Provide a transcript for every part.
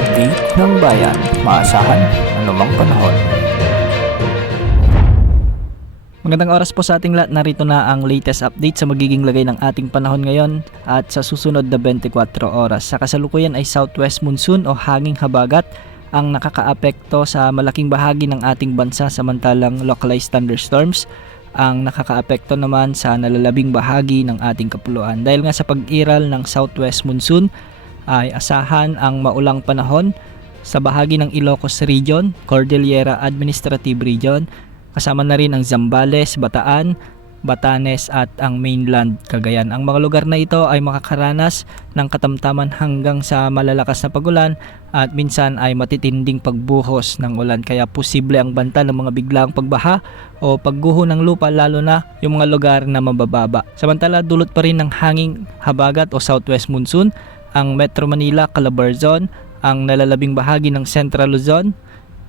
update ng bayan, maasahan anumang panahon. Magandang oras po sa ating lahat. Narito na ang latest update sa magiging lagay ng ating panahon ngayon at sa susunod na 24 oras. Sa kasalukuyan ay southwest monsoon o hanging habagat ang nakakaapekto sa malaking bahagi ng ating bansa, samantalang localized thunderstorms ang nakakaapekto naman sa nalalabing bahagi ng ating kapuluan. Dahil nga sa pag-iral ng southwest monsoon ay asahan ang maulang panahon sa bahagi ng Ilocos Region, Cordillera Administrative Region, kasama na rin ang Zambales, Bataan, Batanes at ang mainland Cagayan. Ang mga lugar na ito ay makakaranas ng katamtaman hanggang sa malalakas na pagulan at minsan ay matitinding pagbuhos ng ulan, kaya posible ang banta ng mga biglaang pagbaha o pagguho ng lupa, lalo na yung mga lugar na mabababa. Samantala, dulot pa rin ng hanging habagat o southwest monsoon ang Metro Manila, Calabarzon, ang nalalabing bahagi ng Central Luzon,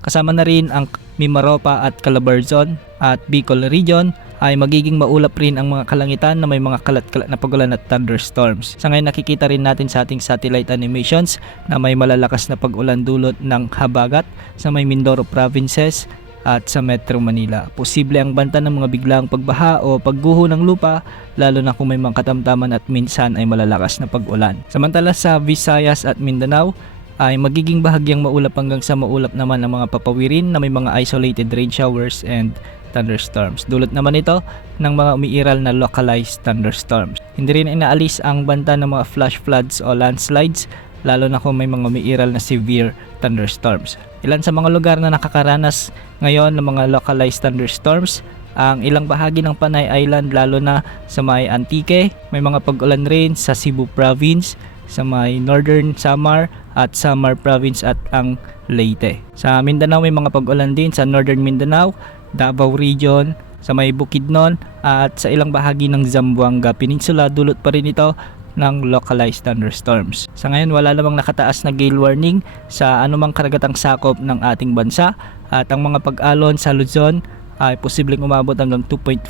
kasama na rin ang Mimaropa at Calabarzon at Bicol Region, ay magiging maulap rin ang mga kalangitan na may mga kalat-kalat na pagulan at thunderstorms. Sa ngayon nakikita rin natin sa ating satellite animations na may malalakas na pag-ulan dulot ng habagat sa may Mindoro provinces at sa Metro Manila. Posible ang banta ng mga biglaang pagbaha o pagguho ng lupa, lalo na kung may mga katamtaman at minsan ay malalakas na pag-ulan. Samantala sa Visayas at Mindanao ay magiging bahagyang maulap hanggang sa maulap naman ang mga papawirin na may mga isolated rain showers and thunderstorms. Dulot naman ito ng mga umiiral na localized thunderstorms. Hindi rin inaalis ang banta ng mga flash floods o landslides, lalo na kung may mga umiiral na severe thunderstorms. Ilan sa mga lugar na nakakaranas ngayon ng mga localized thunderstorms, ang ilang bahagi ng Panay Island, lalo na sa may Antique. May mga pag-ulan rin sa Cebu Province, sa may Northern Samar at Samar Province at ang Leyte. Sa Mindanao may mga pag-ulan din sa Northern Mindanao, Davao Region, sa may Bukidnon at sa ilang bahagi ng Zamboanga Peninsula. Dulot pa rin ito ng localized thunderstorms. Sa ngayon wala namang nakataas na gale warning sa anumang karagatang sakop ng ating bansa at ang mga pag-alon sa Luzon ay posibleng umabot hanggang 2.5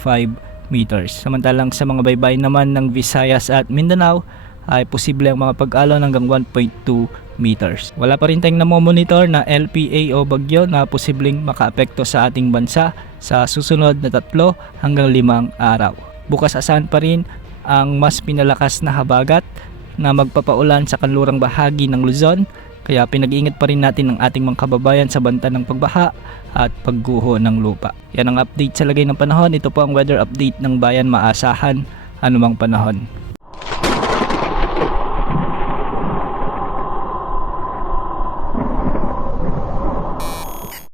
meters. Samantalang sa mga baybay naman ng Visayas at Mindanao ay posible ang mga pag-alon hanggang 1.2 meters. Wala pa rin tayong namomonitor na LPA o bagyo na posibleng makaapekto sa ating bansa sa susunod na 3 hanggang 5 araw. Bukas asahan pa rin ang mas pinalakas na habagat na magpapaulan sa kanlurang bahagi ng Luzon, kaya pinag-iingat pa rin natin ang ating mga kababayan sa banta ng pagbaha at pagguho ng lupa. Yan ang update sa lagay ng panahon. Ito po ang weather update ng bayan, maasahan anumang panahon.